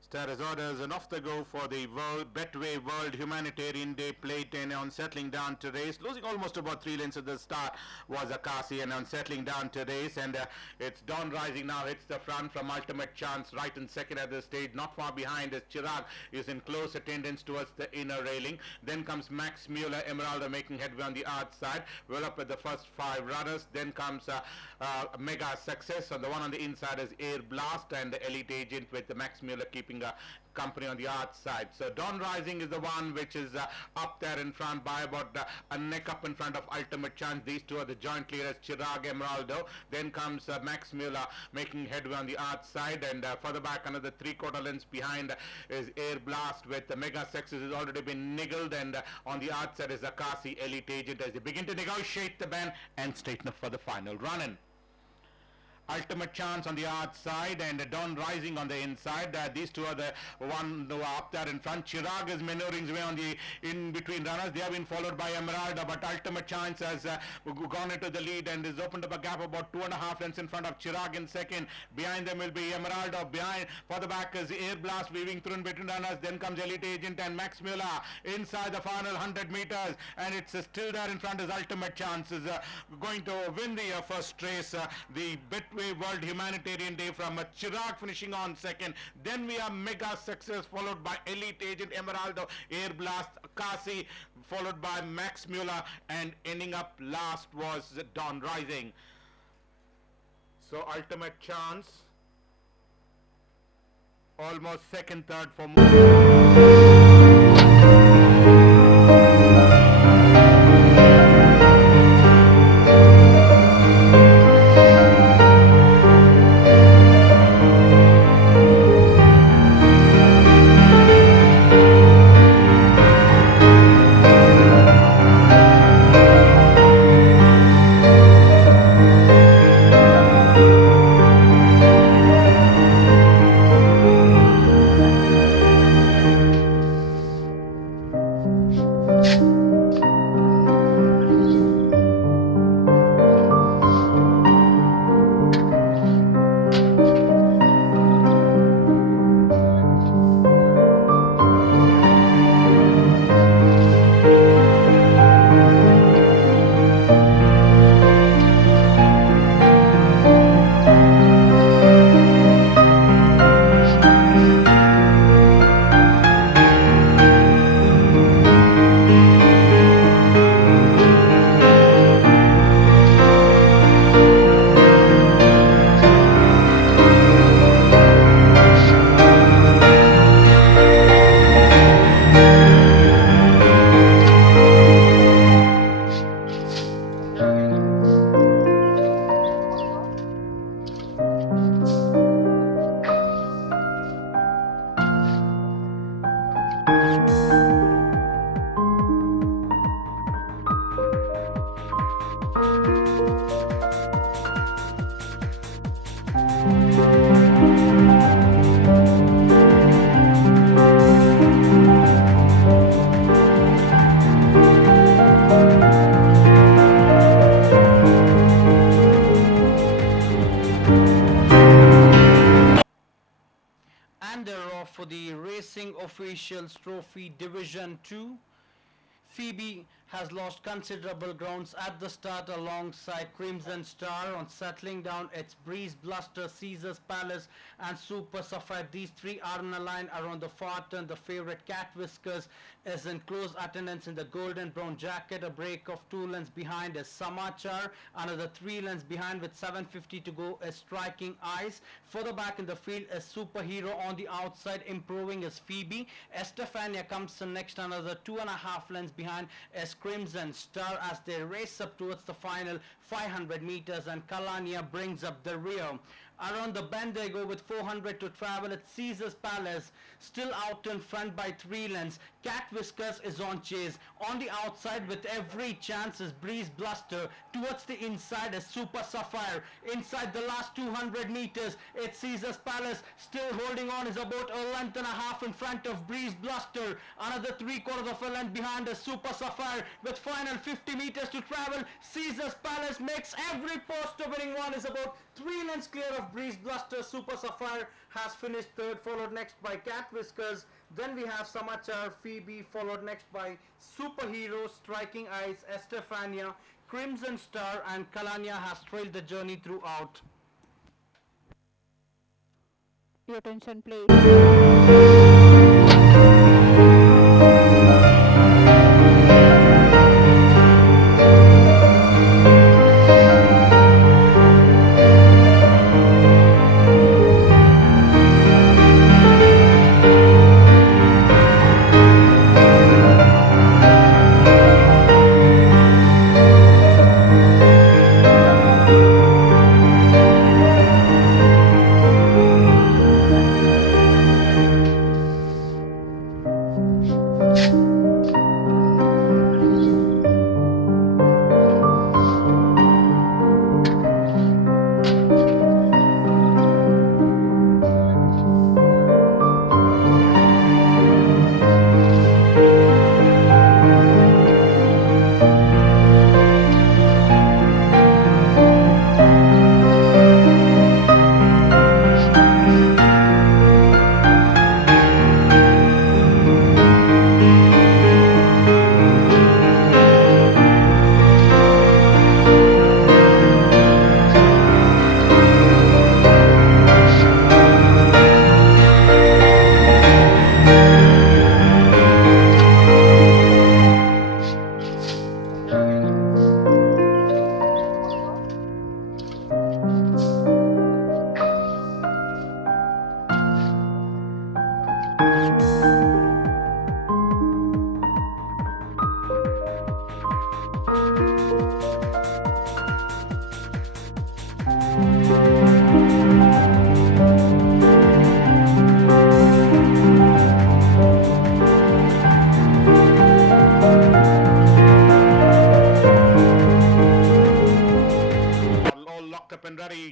Status orders and off the go for the Betway World Humanitarian Day plate, and on settling down to race, losing almost about 3 lengths at the start was Akasi, and on settling down to race, and it's Dawn Rising now hits the front from Ultimate Chance right in second at the stage. Not far behind as Chirag is in close attendance towards the inner railing. Then comes Max Mueller, Emeralda making headway on the outside, well up with the first 5 runners. Then comes Mega Success, and the one on the inside is Air Blast, and the Elite Agent with the Max Mueller keeping company on the outside. So Dawn Rising is the one which is up there in front by about a neck up in front of Ultimate Chance. These two are the joint leaders, Chirag, Emeraldo. Then comes Max Mueller making headway on the outside, and further back another 3/4 lengths behind is Air Blast with the Mega Success has already been niggled, and on the outside is Akasi, Elite Agent as they begin to negotiate the bend and straighten up for the final run-in. Ultimate Chance on the outside and Dawn Rising on the inside. These two are the one who are up there in front. Chirag is maneuvering his way on the in-between runners. They have been followed by Emeralda, but Ultimate Chance has gone into the lead and has opened up a gap about 2.5 lengths in front of Chirag in second. Behind them will be Emeralda. Behind, further back is Air Blast weaving through in between runners. Then comes Elite Agent and Max Mueller inside the final 100 meters, and it's still there in front is Ultimate Chance is going to win the first race. The Betway World Humanitarian Day from Chirag finishing on second. Then we have Mega Success followed by Elite Agent, Emeraldo, Air Blast, Akasi followed by Max Mueller, and ending up last was Dawn Rising. So Ultimate Chance almost second, third for for the Racing Officials Trophy Division 2. Phoebe has lost considerable grounds at the start alongside Crimson Star. On settling down, it's Breeze Bluster, Caesar's Palace and Super Sapphire. These three are in a line around the far turn. The favorite Cat Whiskers is in close attendance in the golden brown jacket. A break of 2 lengths behind is Samachar. Another 3 lengths behind with 7:50 to go is Striking Eyes. Further back in the field is Superhero. On the outside, improving is Phoebe. Estefania comes in next. Another 2.5 lengths behind is Crimson Star as they race up towards the final 500 meters, and Kalania brings up the rear. Around the bend they go with 400 to travel. It's Caesar's Palace still out in front by 3 lengths. Cat Whiskers is on chase. On the outside with every chance is Breeze Bluster. Towards the inside is Super Sapphire. Inside the last 200 meters, it's Caesar's Palace still holding on, is about 1.5 lengths in front of Breeze Bluster. Another 3/4 of a length behind is Super Sapphire with final 50 meters to travel. Caesar's Palace makes every post. The winning one is about 3 lengths clear of of Breeze Bluster Super Sapphire has finished third, followed next by Cat Whiskers. Then we have Samachar, Phoebe, followed next by Superhero, Striking Eyes, Estefania, Crimson Star, and Kalania has trailed the journey throughout. Your attention, please.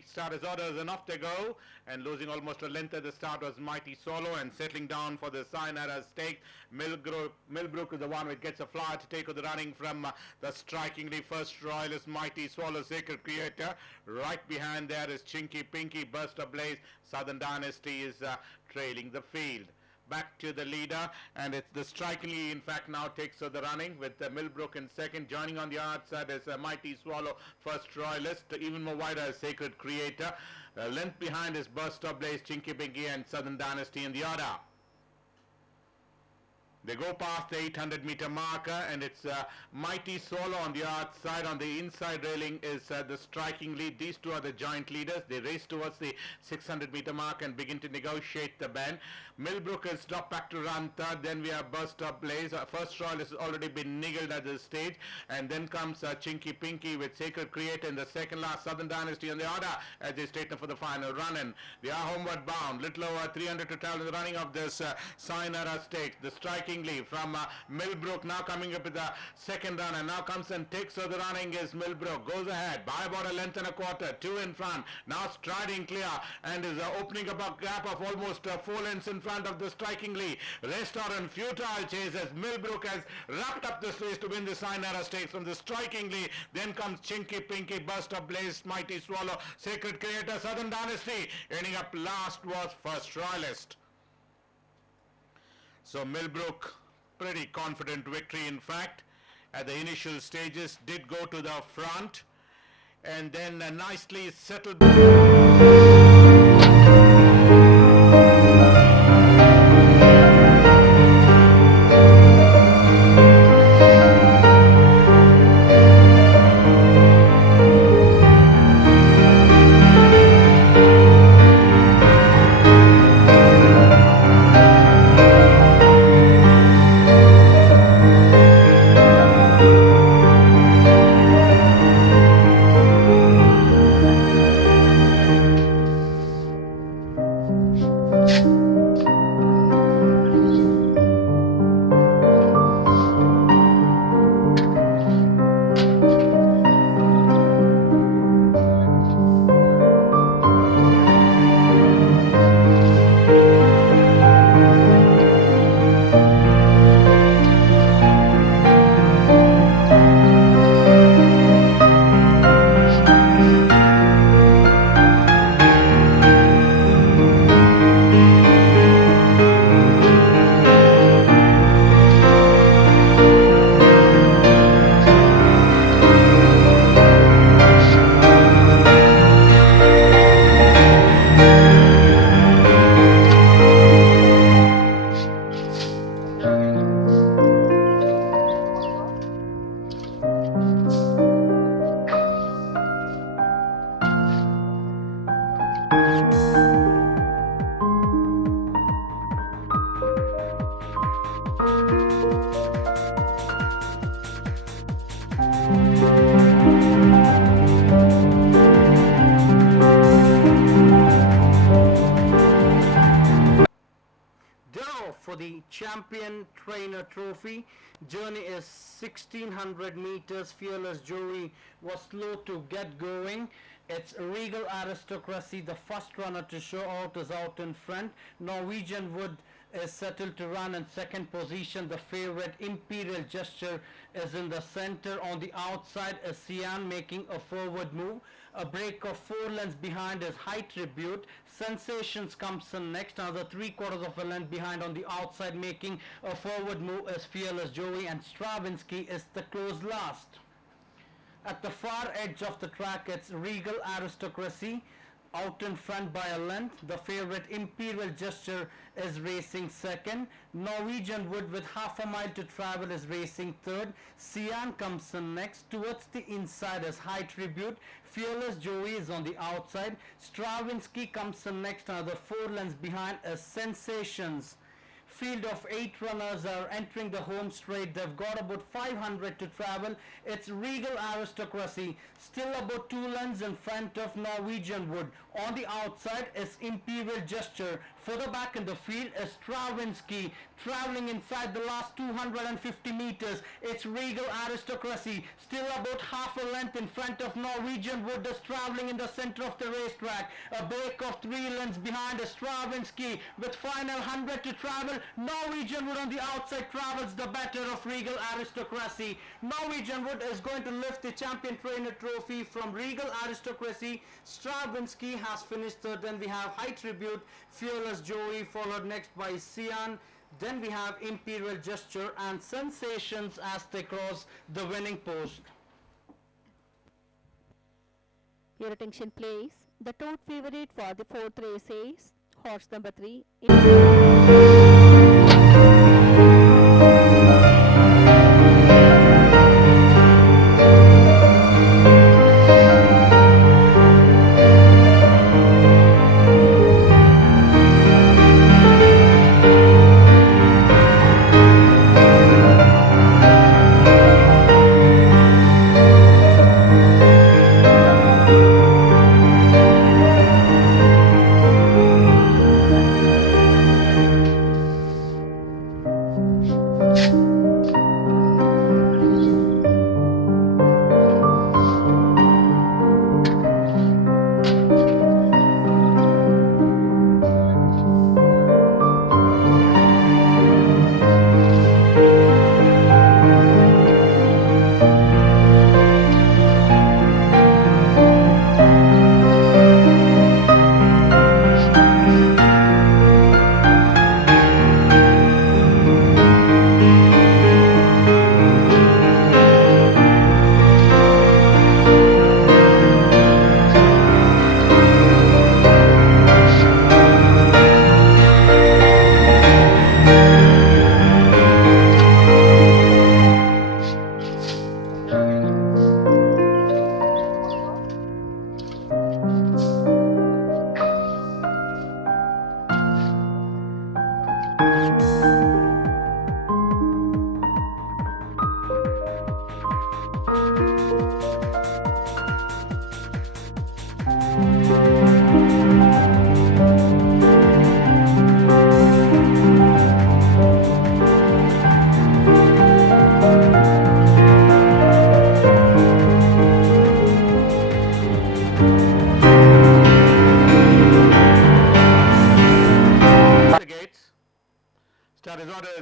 Start his orders and off they go, and losing almost a length at the start was Mighty Swallow, and settling down for the Signa Stakes. Millbrook is the one which gets a flyer to take of the running from the strikingly first royalist Mighty Swallow, Sacred Creator. Right behind there is Chinky Pinky, Burst of Blaze. Southern Dynasty is trailing the field. Back to the leader, and it's the strikingly in fact now takes the running with Millbrook in second. Joining on the outside is Mighty Swallow, first royalist. Even more wider is Sacred Creator. Length behind is Burst of Blaze, Chinky Pinky, and Southern Dynasty in the order. They go past the 800-meter marker, and it's Mighty Swallow on the outside. On the inside railing is the striking lead. These two are the joint leaders. They race towards the 600-meter mark and begin to negotiate the bend. Millbrook has dropped back to run third. Then we have Burst of Blaze. First royal has already been niggled at this stage. And then comes Chinky Pinky with Sacred Creator in the second last. Southern Dynasty on the order as they straighten for the final run. And they are homeward bound. Little over 300 to travel in the running of this Signa Stakes. The striking from Millbrook now coming up with the second run, and now comes and takes the running is Millbrook, goes ahead by about a length and a quarter, two in front, now striding clear and is opening up a gap of almost 4 lengths in front of the strikingly restaurant futile chase as Millbrook has wrapped up this race to win the Signa Stakes from the strikingly. Then comes Chinky Pinky, Burst of Blaze, Mighty Swallow, Sacred Creator, Southern Dynasty. Ending up last was first royalist. So Millbrook, pretty confident victory in fact. At the initial stages did go to the front and then nicely settled. Champion Trainer Trophy. Journey is 1600 meters. Fearless Joey was slow to get going. It's Regal Aristocracy, the first runner to show out, is out in front. Norwegian Wood is settled to run in second position. The favorite Imperial Gesture is in the center. On the outside is Sian making a forward move. A break of 4 lengths behind is High Tribute. Sensations comes in next. Another 3/4 of a length behind on the outside making a forward move is Fearless Joey, and Stravinsky is the close last. At the far edge of the track, it's Regal Aristocracy out in front by a length. The favorite Imperial Gesture is racing second. Norwegian Wood with half a mile to travel is racing third. Sian comes in next. Towards the inside is High Tribute. Fearless Joey is on the outside. Stravinsky comes in next. Another 4 lengths behind is Sensations. Field of 8 runners are entering the home straight. They've got about 500 to travel. It's Regal Aristocracy still about 2 lengths in front of Norwegian Wood. On the outside is Imperial Gesture. Further back in the field is Stravinsky traveling inside the last 250 meters. It's Regal Aristocracy still about half a length in front of Norwegian Wood is traveling in the center of the racetrack. A break of 3 lengths behind is Stravinsky with final 100 to travel. Norwegian Wood on the outside travels the better of Regal Aristocracy. Norwegian Wood is going to lift the Champion Trainer Trophy from Regal Aristocracy. Stravinsky has finished third. Then we have High Tribute, Fearless Joey, followed next by Sian. Then we have Imperial Gesture and Sensations as they cross the winning post. Your attention please. The top favorite for the 4th race is horse number 3.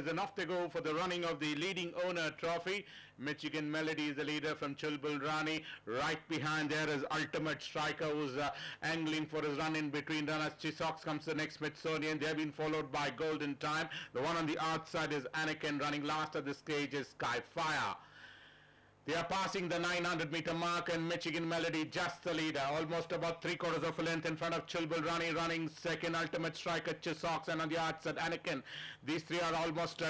Enough to go for the running of the leading owner trophy. Michigan Melody is the leader from Chulbul Rani. Right behind there is Ultimate Striker, who's angling for his run in between runners. Chisox comes the next Smithsonian. They have been followed by Golden Time. The one on the outside is Anakin. Running last at this stage is Skyfire. They are passing the 900-meter mark, and Michigan Melody just the leader, almost about 3/4 of a length in front of Chulbul Rani, running second. Ultimate Striker, Chisox, and on the outside Anakin. These three are almost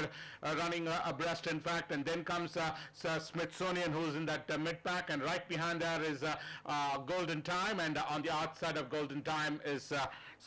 running abreast, in fact, and then comes Smithsonian, who's in that mid-pack, and right behind there is Golden Time, and on the outside of Golden Time is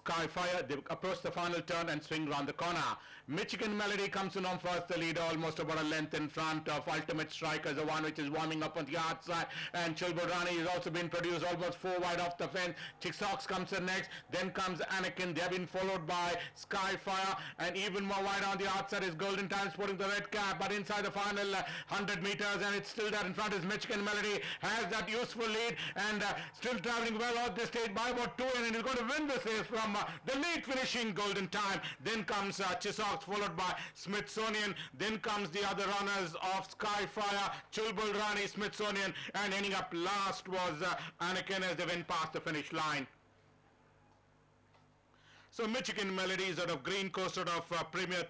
Skyfire. They approach the final turn and swing round the corner. Michigan Melody comes in on first, the leader, almost about a length in front of Ultimate Striker, the one which is warming up on the outside, and Chulburani has also been produced almost 4 wide off the fence. Chicksox comes in next, then comes Anakin. They have been followed by Skyfire, and even more wide on the outside is Golden Time sporting the red cap, but inside the final 100 meters, and it's still there in front is Michigan Melody, has that useful lead, and still traveling well off this stage by about 2, and he's going to win this race from the lead finishing Golden Time. Then comes Chisox, followed by Smithsonian. Then comes the other runners of Skyfire, Chulbul Rani, Smithsonian, and ending up last was Anakin as they went past the finish line. So Michigan Melody, sort of Green Coast, sort of premier.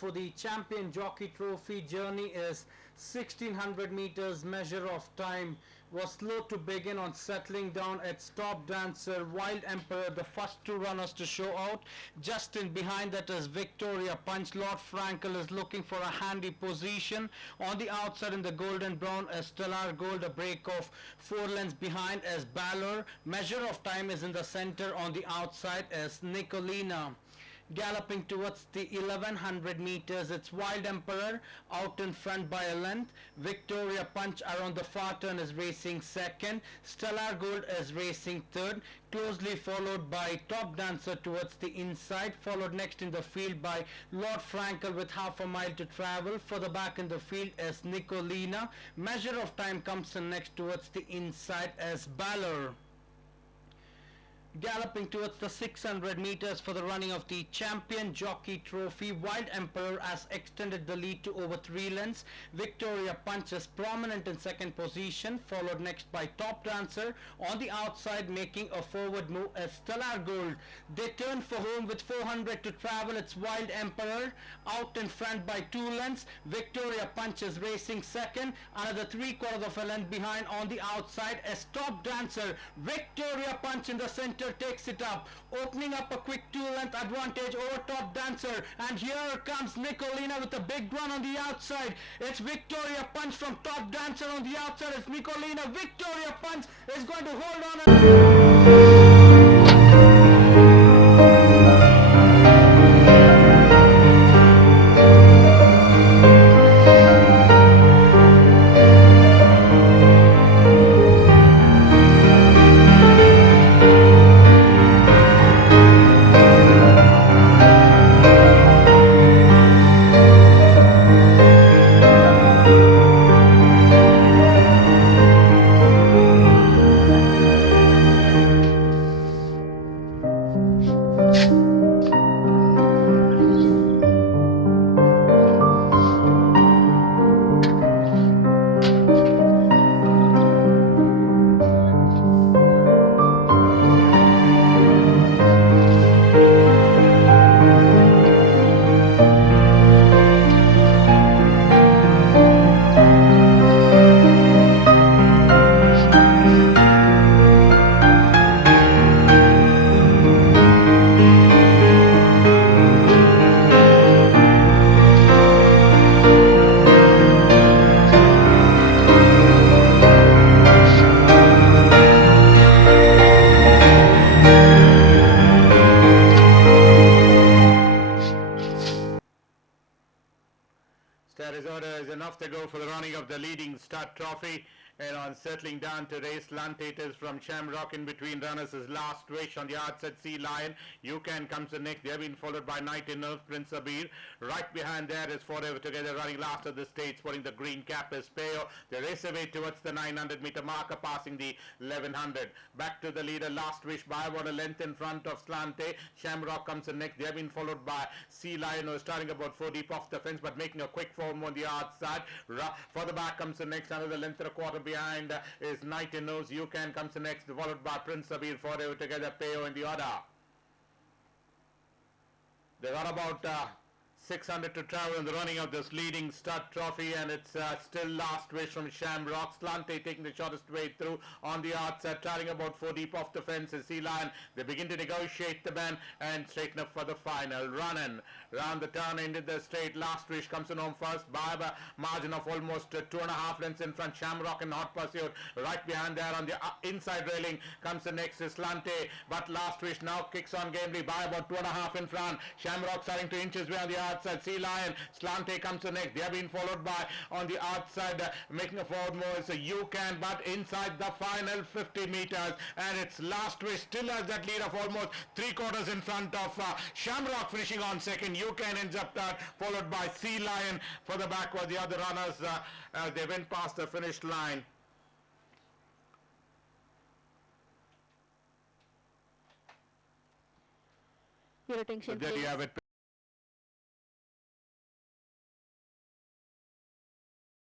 For the Champion Jockey Trophy, journey is 1600 meters. Measure of time was slow to begin on settling down at Stop Dancer, Wild Emperor, the first 2 runners to show out. Just in behind that is Victoria Punch. Lord Frankel is looking for a handy position. On the outside in the golden brown is Stellar Gold, a break of 4 lengths behind as Bangalore. Measure of time is in the center. On the outside is Nicolina. Galloping towards the 1100 meters, it's Wild Emperor out in front by a length. Victoria Punch around the far turn is racing second. Stellar Gold is racing third, closely followed by Top Dancer towards the inside, followed next in the field by Lord Frankel with half a mile to travel. Further back in the field is Nicolina. Measure of time comes in next towards the inside as Balor. Galloping towards the 600 meters for the running of the Champion Jockey Trophy, Wild Emperor has extended the lead to over 3 lengths. Victoria Punch is prominent in second position, followed next by Top Dancer. On the outside, making a forward move as Stellar Gold. They turn for home with 400 to travel. It's Wild Emperor out in front by 2 lengths. Victoria Punch is racing second, another 3/4 of a length behind on the outside as Top Dancer. Victoria Punch in the center takes it up, opening up a quick 2-length advantage over Top Dancer, and here comes Nicolina with a big run on the outside. It's Victoria Punch from Top Dancer on the outside. It's Nicolina. Victoria Punch is going to hold on. Status order is enough to go for the running of the leading start trophy. And on settling down to race, Lantators from Shamrock in between runners is Last Wish on the outside. Sea Lion, You Can comes the next. They have been followed by Night in Earth, Prince Abir. Right behind there is Forever Together running last of the stage, sporting the green cap is Peo. They race away towards the 900-meter marker, passing the 1100. Back to the leader, Last Wish by about a length in front of Slante. Shamrock comes the next. They have been followed by Sea Lion, who is starting about 4 deep off the fence, but making a quick form on the outside. Further back comes the next, another length and a quarter behind is Night in Nose. You Can comes the next, followed by Prince Abir. Forever Together, Peo in the order. They got about 600 to travel in the running of this leading stud trophy, and it's still Last Wish from Shamrock. Slante taking the shortest way through on the outside, traveling about 4 deep off the fence is Sea Lion. They begin to negotiate the bend and straighten up for the final. Running round the turn into the straight, Last Wish comes in home first by a margin of almost 2.5 lengths in front. Shamrock in hot pursuit. Right behind there on the inside railing comes the next is Slante, but Last Wish now kicks on gamely by about 2.5 in front. Shamrock starting to inch his way on the outside. Sea Lion, Slante comes to next. They have been followed by on the outside, making a forward move is You Can, but inside the final 50 meters, and it's Last Wish still has that lead of almost 3/4 in front of Shamrock, finishing on second. You Can ends up third, followed by Sea Lion. Further back were the other runners as they went past the finish line. Your attention, There you please. have it.